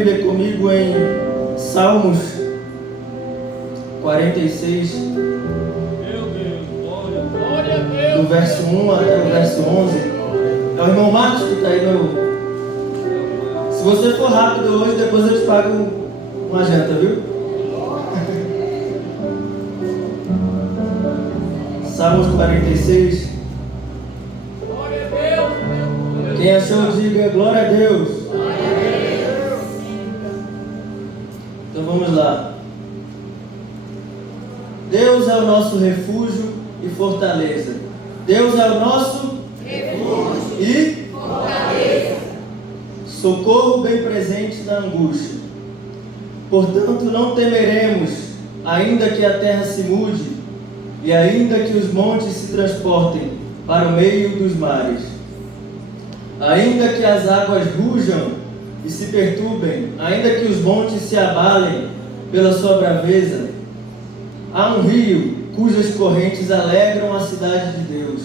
Bíblia comigo em Salmos 46, do verso 1 até o verso 11. É o irmão Marcos que está aí no... Se você for rápido hoje, depois eu te pago uma janta, viu? Salmos 46. Quem achou, diga glória a Deus. Então vamos lá. Deus é o nosso refúgio e fortaleza. Deus é o nosso refúgio e fortaleza. Socorro bem presente na angústia. Portanto, não temeremos, ainda que a terra se mude, e ainda que os montes se transportem para o meio dos mares. Ainda que as águas rujam e se perturbem, ainda que os montes se abalem pela sua braveza, há um rio cujas correntes alegram a cidade de Deus,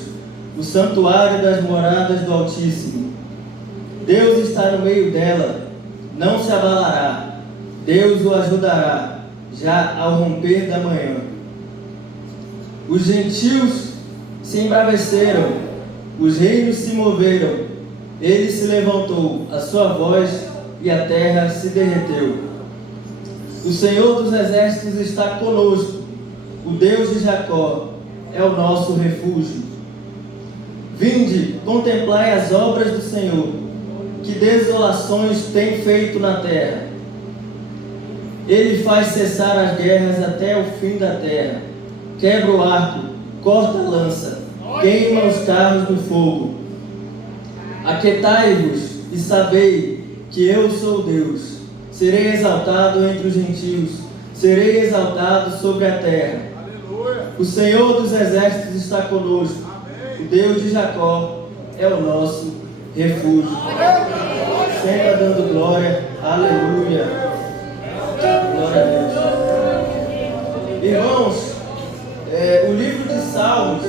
o santuário das moradas do Altíssimo. Deus está no meio dela, não se abalará. Deus o ajudará, já ao romper da manhã. Os gentios se embraveceram, os reinos se moveram. Ele se levantou, a sua voz, e a terra se derreteu. O Senhor dos exércitos está conosco. O Deus de Jacó é o nosso refúgio. Vinde, contemplai as obras do Senhor, que desolações tem feito na terra. Ele faz cessar as guerras até o fim da terra. Quebra o arco, corta a lança, queima os carros no fogo. Aquietai-vos e sabei que eu sou Deus. Serei exaltado entre os gentios, serei exaltado sobre a terra. Aleluia. O Senhor dos exércitos está conosco. Amém. O Deus de Jacó é o nosso refúgio. Sempre dando glória. Aleluia. Glória a Deus. Irmãos, o livro de Salmos,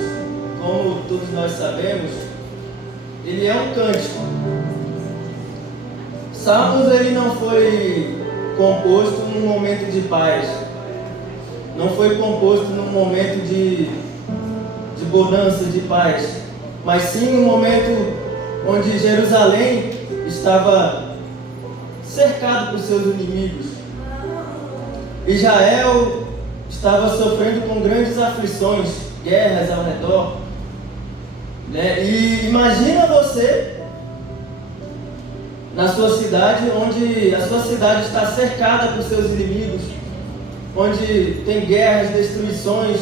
como todos nós sabemos, ele é um cântico. Salmos, ele não foi composto num momento de paz, não foi composto num momento de bonança, de paz, mas sim num momento onde Jerusalém estava cercado por seus inimigos. Israel estava sofrendo com grandes aflições, guerras ao redor, né? E imagina você na sua cidade, onde a sua cidade está cercada por seus inimigos, onde tem guerras, destruições,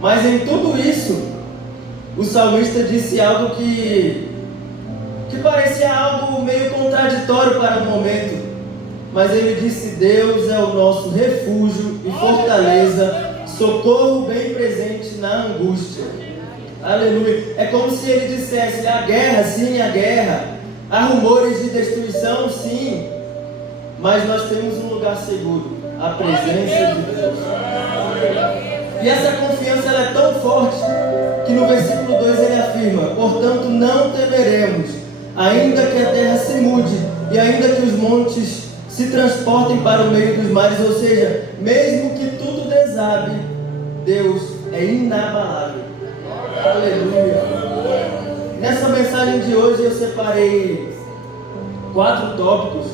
mas em tudo isso, o salmista disse algo que parecia algo meio contraditório para o momento, mas ele disse: Deus é o nosso refúgio e fortaleza, socorro bem presente na angústia. Aleluia. É como se ele dissesse: a guerra, sim, a guerra. Há rumores de destruição, sim. Mas nós temos um lugar seguro, a presença de Deus. E essa confiança ela é tão forte que no versículo 2 ele afirma: portanto não temeremos, ainda que a terra se mude e ainda que os montes se transportem para o meio dos mares. Ou seja, mesmo que tudo desabe, Deus é inabalável. Aleluia. Nessa mensagem de hoje eu separei 4 tópicos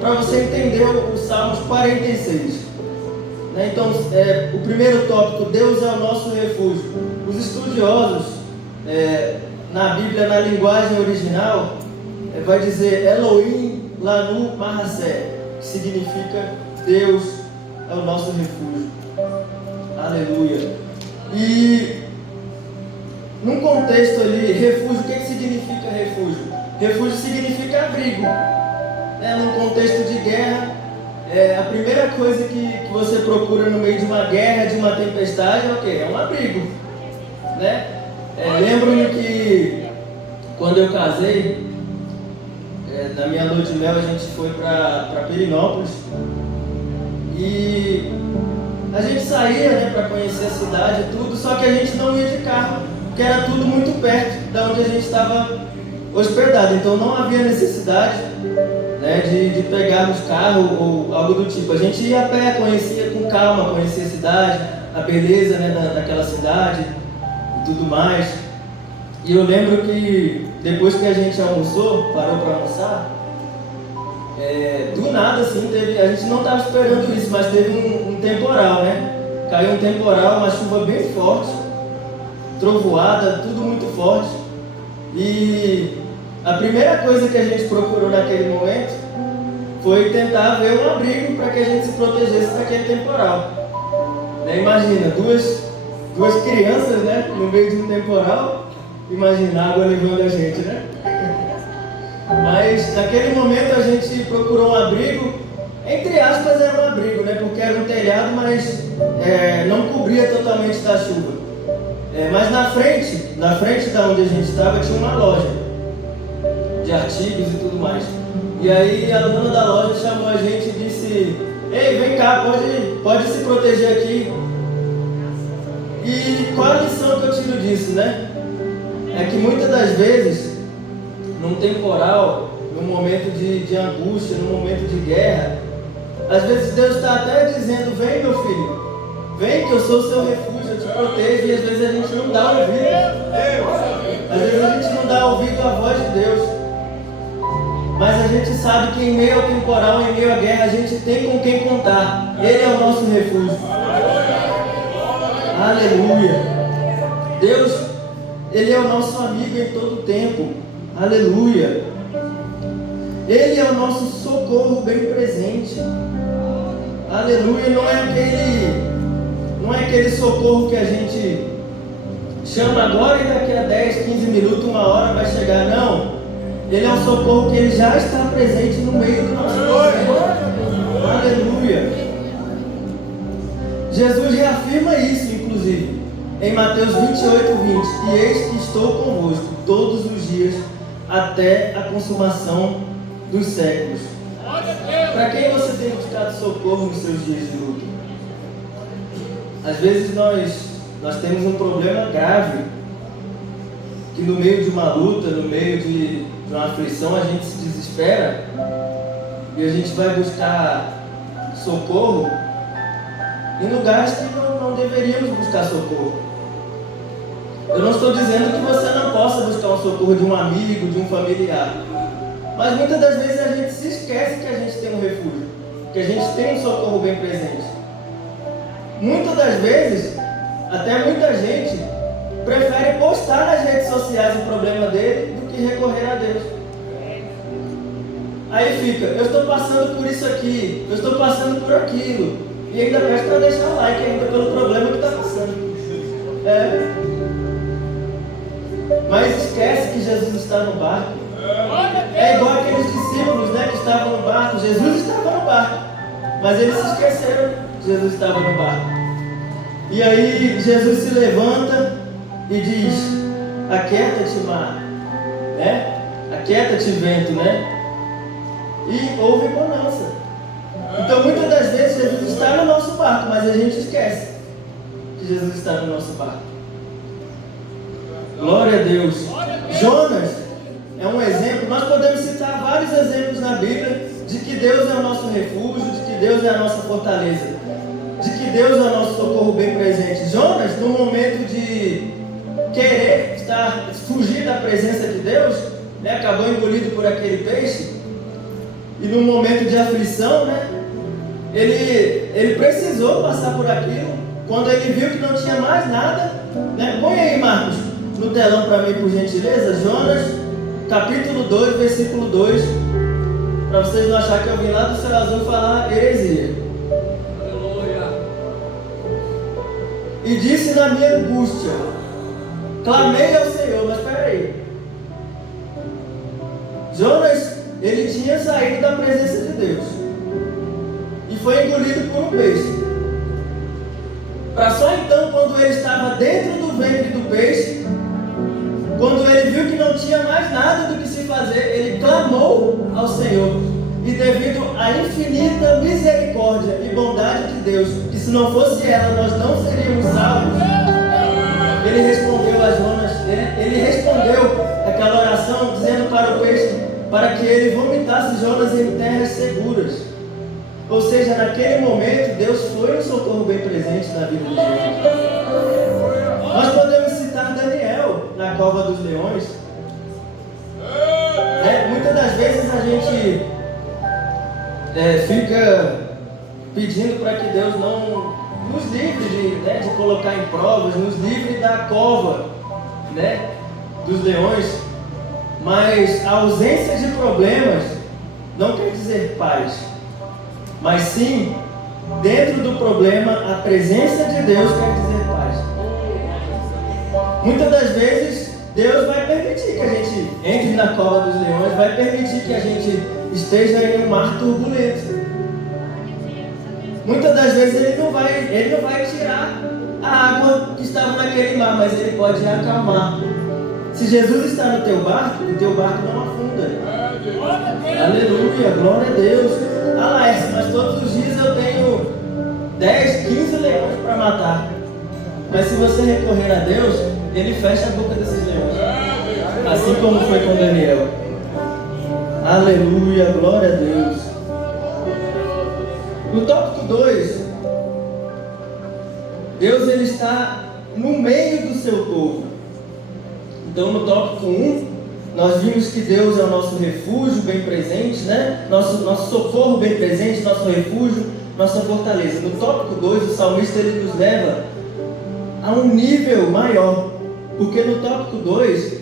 para você entender o Salmos 46. Então, o primeiro tópico: Deus é o nosso refúgio. Os estudiosos, na Bíblia, na linguagem original, vai dizer Elohim Lanu Mahasé, que significa Deus é o nosso refúgio. Aleluia. E num contexto ali, refúgio, o que significa refúgio? Refúgio significa abrigo. Num contexto de guerra, a primeira coisa que você procura no meio de uma guerra, de uma tempestade, é o quê? É um abrigo. Lembro-me que quando eu casei, na minha lua de mel, a gente foi para Perinópolis e a gente saía, para conhecer a cidade e tudo, só que a gente não ia de carro, porque era tudo muito perto de onde a gente estava hospedado, então não havia necessidade né, de pegarmos carro ou algo do tipo. A gente ia a pé, conhecia com calma, conhecia a cidade, a beleza, né, daquela cidade e tudo mais. E eu lembro que depois que a gente almoçou, parou para almoçar, do nada assim, a gente não estava esperando isso, mas teve um temporal, né? Caiu um temporal, uma chuva bem forte, trovoada, tudo muito forte. E a primeira coisa que a gente procurou naquele momento foi tentar ver um abrigo para que a gente se protegesse daquele temporal. Né? Imagina, duas crianças, né, no meio de um temporal, imagina a água levando a gente, né? Mas naquele momento a gente procurou um abrigo, entre aspas era um abrigo, né? Porque era um telhado, mas não cobria totalmente da chuva. Mas na frente da onde a gente estava tinha uma loja de artigos e tudo mais. E aí a dona da loja chamou a gente e disse: ei, vem cá, pode se proteger aqui. E qual a lição que eu tiro disso, né? É que muitas das vezes, num temporal, num momento de angústia, num momento de guerra, às vezes Deus está até dizendo: vem meu filho, vem que eu sou o seu refúgio, eu te protejo. E às vezes a gente não dá ouvido. Às vezes a gente não dá ouvido à voz de Deus. Mas a gente sabe que em meio ao temporal, em meio à guerra, a gente tem com quem contar. Ele é o nosso refúgio. Aleluia. Deus, Ele é o nosso amigo em todo tempo. Aleluia. Ele é o nosso socorro bem presente. Aleluia. Não é aquele socorro que a gente chama agora e daqui a 10, 15 minutos, uma hora vai chegar. Não. Ele é um socorro que Ele já está presente no meio do nosso coração. Aleluia. Jesus reafirma isso, inclusive, em Mateus 28:20. E eis que estou convosco todos os dias até a consumação dos séculos. Para quem você tem buscado socorro nos seus dias de luta? Às vezes nós temos um problema grave, que no meio de uma luta, no meio de uma aflição, a gente se desespera e a gente vai buscar socorro em lugares que não deveríamos buscar socorro. Eu não estou dizendo que você não possa buscar um socorro de um amigo, de um familiar, mas muitas das vezes a gente se esquece que a gente tem um refúgio, que a gente tem um socorro bem presente. Muitas das vezes, até muita gente prefere postar nas redes sociais o problema dele do que recorrer a Deus. Aí fica: eu estou passando por isso aqui, eu estou passando por aquilo, e ainda pede para deixar like ainda pelo problema que está passando. Mas esquece que Jesus está no barco. É igual aqueles discípulos, né, que estavam no barco. Jesus estava no barco, mas eles se esqueceram que Jesus estava no barco. E aí Jesus se levanta e diz: aquieta-te, mar, né? Aquieta-te, vento, né? E houve bonança. Então muitas das vezes Jesus está no nosso barco, mas a gente esquece que Jesus está no nosso barco. Glória a Deus. Jonas é um exemplo. Nós podemos citar vários exemplos na Bíblia de que Deus é o nosso refúgio, de que Deus é a nossa fortaleza, de que Deus é o nosso socorro bem presente. Jonas, no momento de querer fugir da presença de Deus, né, acabou engolido por aquele peixe. E no momento de aflição, né, ele precisou passar por aquilo. Quando ele viu que não tinha mais nada, né? Põe aí, Marcos, no telão para mim, por gentileza. Jonas, capítulo 2, versículo 2, para vocês não acharem que eu vim lá do céu azul falar heresia. Aleluia. E disse na minha angústia, clamei ao Senhor. Mas peraí, Jonas, ele tinha saído da presença de Deus e foi engolido por um peixe. Para só então, quando ele estava dentro do ventre do peixe, quando ele viu que não tinha mais nada do que se fazer, ele clamou ao Senhor. E devido à infinita misericórdia e bondade de Deus, que se não fosse ela, nós não seríamos salvos, ele respondeu a Jonas, ele respondeu aquela oração dizendo para o peixe: para que ele vomitasse Jonas em terras seguras. Ou seja, naquele momento, Deus foi um socorro bem presente na vida de Jonas. Nós podemos citar Daniel na cova dos leões. Muitas das vezes a gente fica pedindo para que Deus não nos livre de colocar em provas, nos livre da cova, dos leões. Mas a ausência de problemas não quer dizer paz, mas sim, dentro do problema, a presença de Deus quer dizer paz. Muitas das vezes, Deus vai permitir que a gente entre na cova dos leões, vai permitir que a gente esteja em um mar turbulento. Muitas das vezes Ele não vai tirar a água que estava naquele mar, mas Ele pode acalmar. Se Jesus está no teu barco, o teu barco não afunda. Aleluia, glória a Deus. Laércio, mas todos os dias eu tenho 10, 15 leões para matar. Mas se você recorrer a Deus, Ele fecha a boca desses leões. Assim como foi com Daniel. Aleluia, glória a Deus. No tópico 2, Deus ele está no meio do seu povo. Então no tópico 1, nós vimos que Deus é o nosso refúgio bem presente, nosso socorro bem presente, nosso refúgio, nossa fortaleza. No tópico 2, o salmista ele nos leva a um nível maior, porque no tópico 2,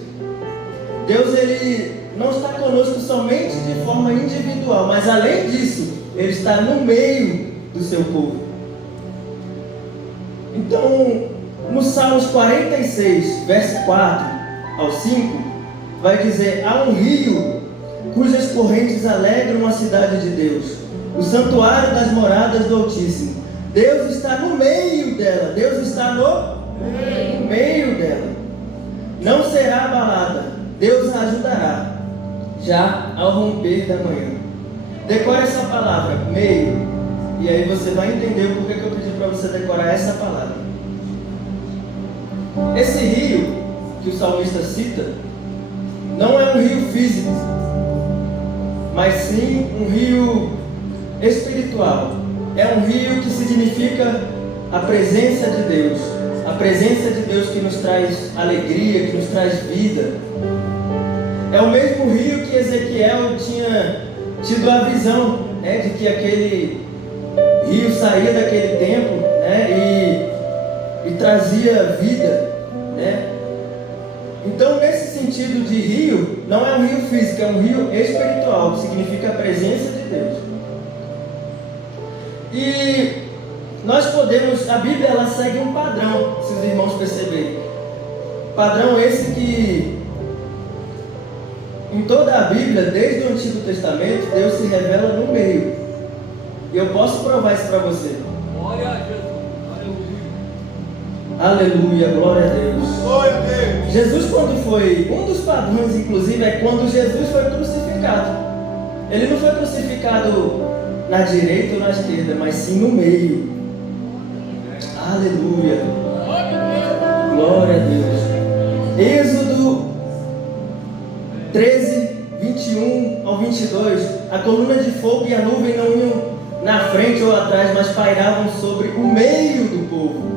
Deus ele não está conosco somente de forma individual, mas além disso, Ele está no meio do seu povo. Então, no Salmos 46, verso 4 ao 5, vai dizer: há um rio cujas correntes alegram a cidade de Deus, o santuário das moradas do Altíssimo. Deus está no meio dela. Deus está no meio dela. Não será abalada. Deus a ajudará já ao romper da manhã. Decore essa palavra, meio, e aí você vai entender o porquê que eu pedi para você decorar essa palavra. Esse rio que o salmista cita não é um rio físico, mas sim um rio espiritual. É um rio que significa a presença de Deus. A presença de Deus que nos traz alegria, que nos traz vida. É o mesmo rio que Ezequiel tinha tido a visão, de que aquele rio saía daquele templo, e trazia vida, Então, nesse sentido de rio, não é um rio físico, é um rio espiritual, que significa a presença de Deus. E nós podemos, a Bíblia ela segue um padrão, se os irmãos perceberem. Padrão esse que em toda a Bíblia, desde o Antigo Testamento, Deus se revela no meio. E eu posso provar isso para você. Glória a Jesus. Aleluia, glória a Deus. Glória a Deus. Jesus, quando foi, um dos padrões, inclusive, é quando Jesus foi crucificado. Ele não foi crucificado na direita ou na esquerda, mas sim no meio. Aleluia. Glória a Deus. Êxodo 13, 21 ao 22. A coluna de fogo e a nuvem não iam na frente ou atrás, mas pairavam sobre o meio do povo.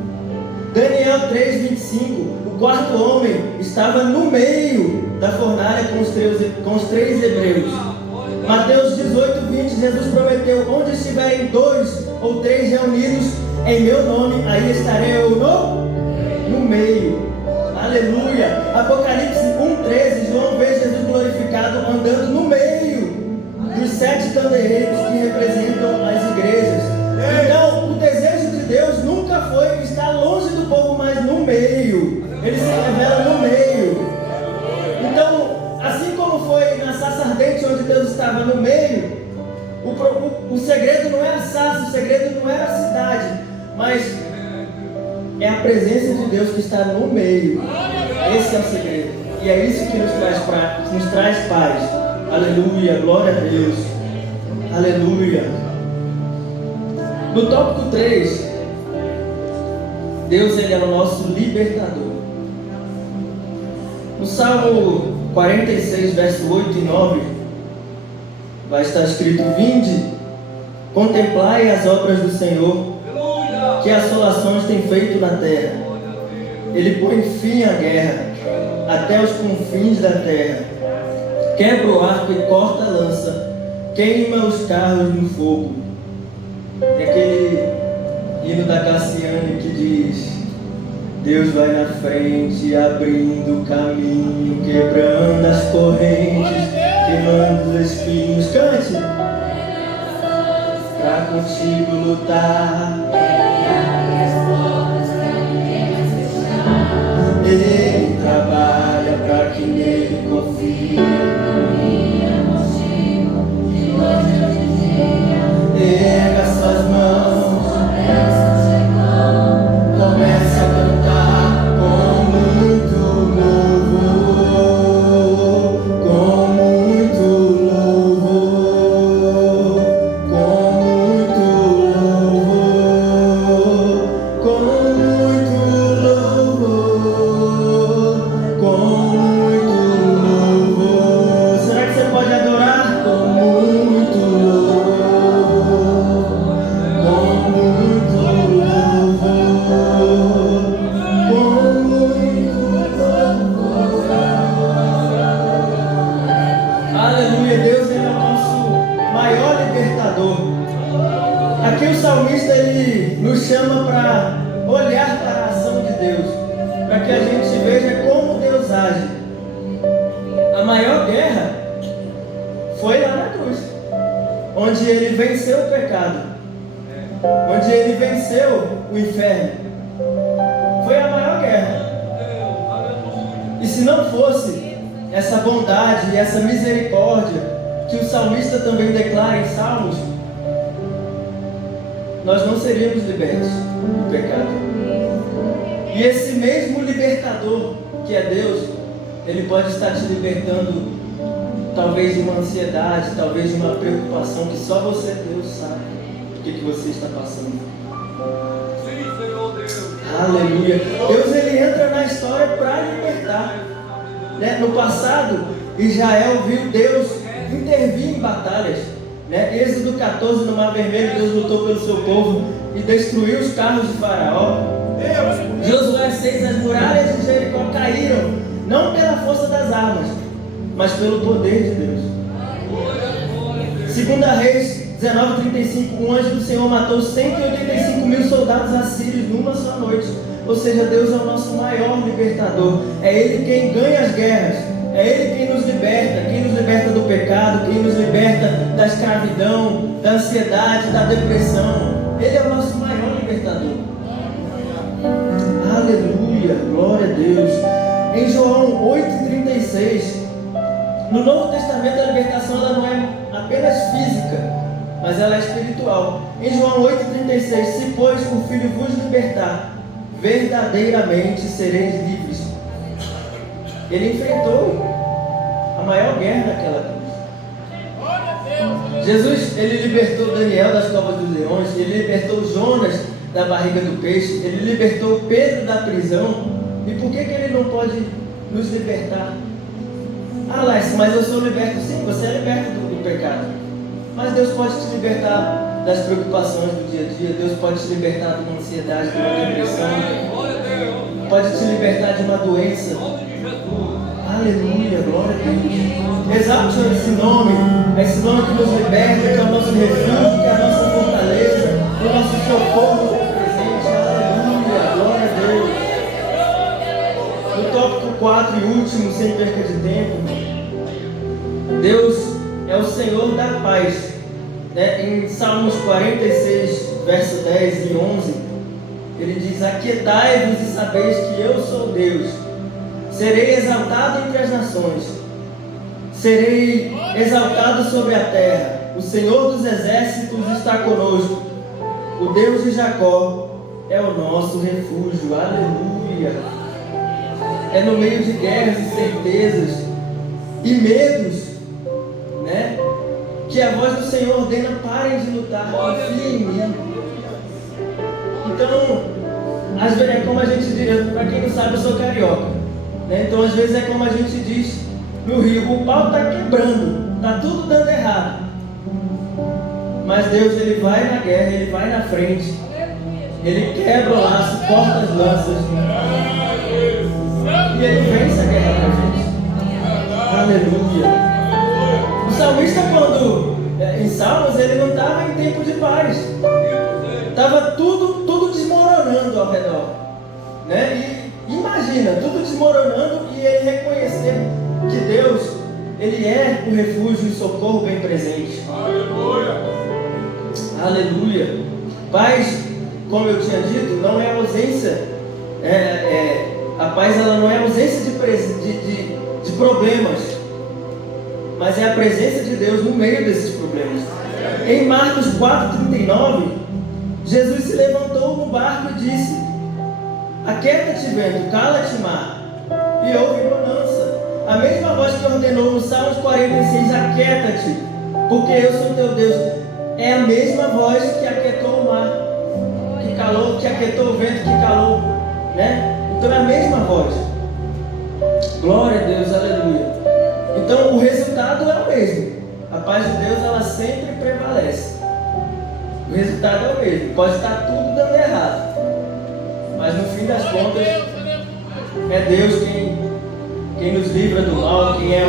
Daniel 3, 25. O quarto homem estava no meio da fornalha com os três hebreus. Mateus 18, 20. Jesus prometeu: onde estiverem 2 ou 3 reunidos em meu nome, aí estarei eu no meio. Aleluia. Apocalipse 1, 13. João vê Jesus glorificado andando no meio dos 7 candeeiros que representam as igrejas. Então, o desejo de Deus nunca foi estar longe do povo, mas no meio. Ele se revela no meio. Então, assim como foi na sarça ardente, onde Deus estava no meio, o segredo não é a sarça, o segredo não é a cidade, mas é a presença de Deus que está no meio. Esse é o segredo. E é isso que nos traz paz. Aleluia, glória a Deus. Aleluia. No tópico 3, Deus ele é o nosso libertador. No Salmo 46, verso 8 e 9, vai estar escrito: vinde, contemplai as obras do Senhor, que assolações tem feito na terra. Ele põe fim à guerra, até os confins da terra. Quebra o arco e corta a lança, queima os carros no fogo. É aquele hino da Cassiane que diz: Deus vai na frente, abrindo o caminho, quebrando as correntes, queimando os espinhos. Cante! Pra contigo lutar. Ele trabalha pra quem nele confia. Erga suas mãos, comece a cantar com muito louvor, com muito louvor, com muito louvor, com muito louvor, com muito louvor. Será que você pode adorar com muito louvor? Aleluia, Deus ele é o nosso maior libertador. Aqui o salmista ele nos chama para olhar para a ação de Deus, para que a gente veja como Deus age. A maior guerra foi lá na cruz, onde ele venceu o pecado, onde ele venceu o inferno. Foi a maior guerra. E se não fosse essa bondade e essa misericórdia que o salmista também declara em Salmos, nós não seríamos libertos do pecado. E esse mesmo libertador que é Deus, ele pode estar te libertando talvez de uma ansiedade, talvez de uma preocupação que só você, Deus, sabe o que você está passando. Sim, Senhor Deus. Aleluia. Deus ele entra na história para libertar. No passado, Israel viu Deus intervir em batalhas. Êxodo 14, no Mar Vermelho, Deus lutou pelo seu povo e destruiu os carros de Faraó. Josué 6, as muralhas de Jericó caíram, não pela força das armas, mas pelo poder de Deus. 2 Reis 19:35, um anjo do Senhor matou 185.000 soldados assírios numa só noite. Ou seja, Deus é o nosso maior libertador. É Ele quem ganha as guerras. É Ele quem nos liberta do pecado, quem nos liberta da escravidão, da ansiedade, da depressão. Ele é o nosso maior libertador. Aleluia, glória a Deus. Em João 8,36, no Novo Testamento a libertação ela não é apenas física, mas ela é espiritual. Em João 8,36, se pois o Filho vos libertar, verdadeiramente sereis livres. Ele enfrentou a maior guerra daquela cruz. Jesus, ele libertou Daniel das covas dos leões, ele libertou Jonas da barriga do peixe, ele libertou Pedro da prisão. E por que ele não pode nos libertar? Ah, Lais, mas eu sou liberto. Sim, você é liberto do pecado. Mas Deus pode te libertar das preocupações do dia a dia. Deus pode te libertar de uma ansiedade, de uma depressão. Pode te libertar de uma doença. Aleluia, glória a Deus. Exalte esse nome que nos liberta, que é o nosso refúgio, que é a nossa fortaleza, o nosso socorro presente. Aleluia, glória a Deus. No tópico 4 e último, sem perca de tempo, Deus é o Senhor da paz. Em Salmos 46, verso 10 e 11, ele diz: aquietai-vos e sabeis que eu sou Deus. Serei exaltado entre as nações, serei exaltado sobre a terra. O Senhor dos exércitos está conosco. O Deus de Jacó é o nosso refúgio. Aleluia. É no meio de guerras e certezas e medos, que a voz do Senhor ordena: parem de lutar, confiem em mim. Então, às vezes é como a gente diz, para quem não sabe, eu sou carioca. Então às vezes é como a gente diz no Rio: o pau está quebrando, está tudo dando errado, Mas Deus, Ele vai na guerra, Ele vai na frente. Ele quebra o laço, corta as lanças. E Ele vence a guerra pra gente. Aleluia. O salmista, quando em Salmos, ele não estava em tempo de paz. Estava tudo desmoronando ao redor. Né? E imagina, tudo desmoronando e ele reconhecer que Deus, Ele é o refúgio e o socorro bem presente. Aleluia. Aleluia. Paz, como eu tinha dito, não é ausência. A paz, ela não é ausência de problemas, mas é a presença de Deus no meio desses problemas. Em Marcos 4,39, Jesus se levantou no barco e disse: aquieta-te vento, cala-te mar. E houve bonança. A mesma voz que ordenou no Salmos 46, aquieta-te, porque eu sou teu Deus, é a mesma voz que aquietou o mar, que aquietou o vento, que calou, né? Então é a mesma voz. Glória a Deus, aleluia. Então o resultado é o mesmo. A paz de Deus, ela sempre prevalece. O resultado é o mesmo. Pode estar tudo dando errado, mas no fim das contas é Deus quem nos livra do mal, quem é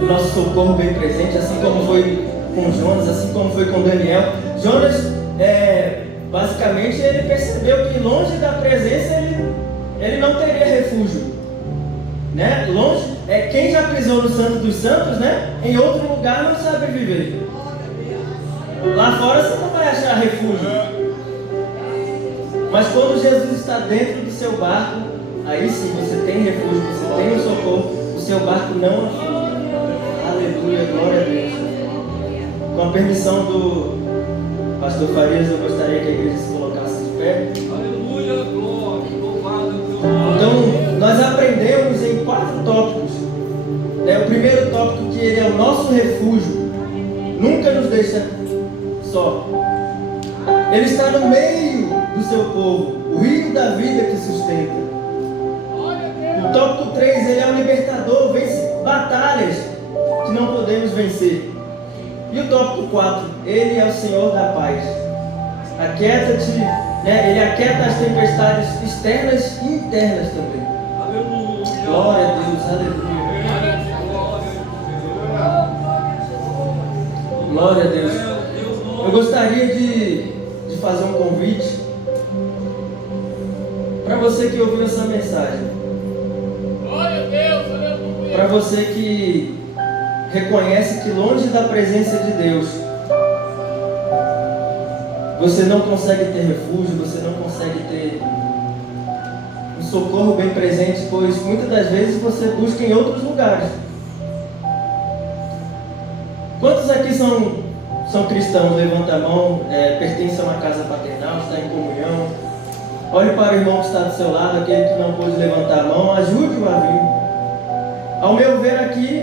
o nosso socorro bem presente, assim como foi com Jonas, assim como foi com Daniel. Jonas, basicamente, ele percebeu que longe da presença ele não teria refúgio, né? Longe, quem já pisou no Santo dos Santos, né? Em outro lugar não sabe viver. Lá fora você não vai achar refúgio. Mas quando Jesus está dentro do seu barco, aí sim você tem refúgio, você tem o socorro, o seu barco não afunda. Aleluia, glória a Deus. Com a permissão do pastor Farias, eu gostaria que a igreja se colocasse de pé. Aleluia, glória, louvado teu nome. Então, nós aprendemos em 4 tópicos. O primeiro tópico, que Ele é o nosso refúgio, nunca nos deixa só. Ele está no meio do seu povo, o rio da vida que sustenta. No tópico 3, Ele é o libertador, vence batalhas que não podemos vencer. E o tópico 4, Ele é o Senhor da paz. Aquieta-te, né? Ele aquieta as tempestades externas e internas também. Aleluia. Glória a Deus, aleluia. Glória a Deus. Eu gostaria de fazer um convite para você que ouviu essa mensagem. Glória a Deus, aleluia. Para você que reconhece que longe da presença de Deus você não consegue ter refúgio, você não consegue ter um socorro bem presente, pois muitas das vezes você busca em outros lugares. Quantos aqui são cristãos? Levanta a mão, pertencem a uma casa paternal, está em comunhão. Olhe para o irmão que está do seu lado, aquele que não pôde levantar a mão, ajude-o a vir. Ao meu ver aqui,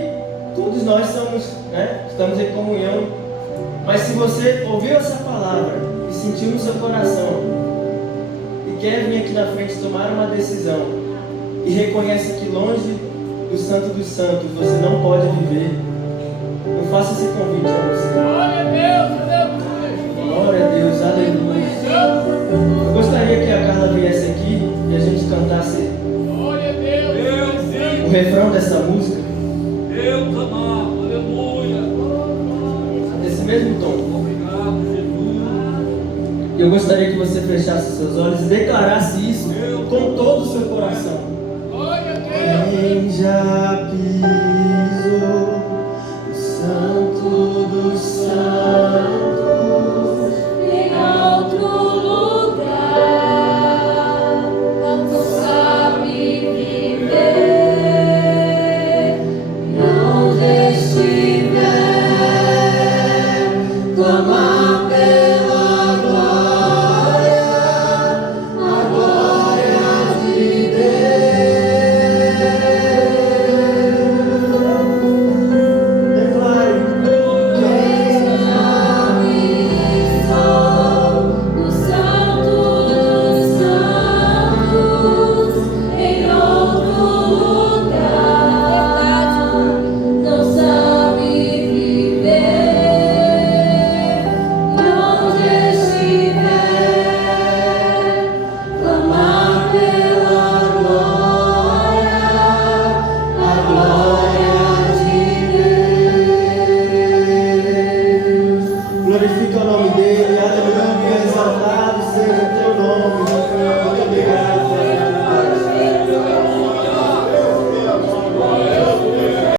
todos nós estamos em comunhão. Mas se você ouviu essa palavra e sentiu no seu coração e quer vir aqui na frente tomar uma decisão e reconhece que longe do Santo dos Santos você não pode viver, eu faço esse convite a você. Glória a Deus, aleluia. Glória a Deus, aleluia. Eu gostaria que a Carla viesse aqui e a gente cantasse Glória a Deus. o refrão dessa música, Deus amado, aleluia. nesse mesmo tom. Obrigado, Jesus. E eu gostaria que você fechasse seus olhos e declarasse isso com todo o seu coração. Glória a Deus. Quem já pisou no Santo dos Santos, Em outro lugar, não sabe viver. Onde estiver, clamar pela glória, a glória de Deus. declare. Quem já pisou no Santo dos Santos, em outro lugar, não sabe viver. glorifica o nome dele.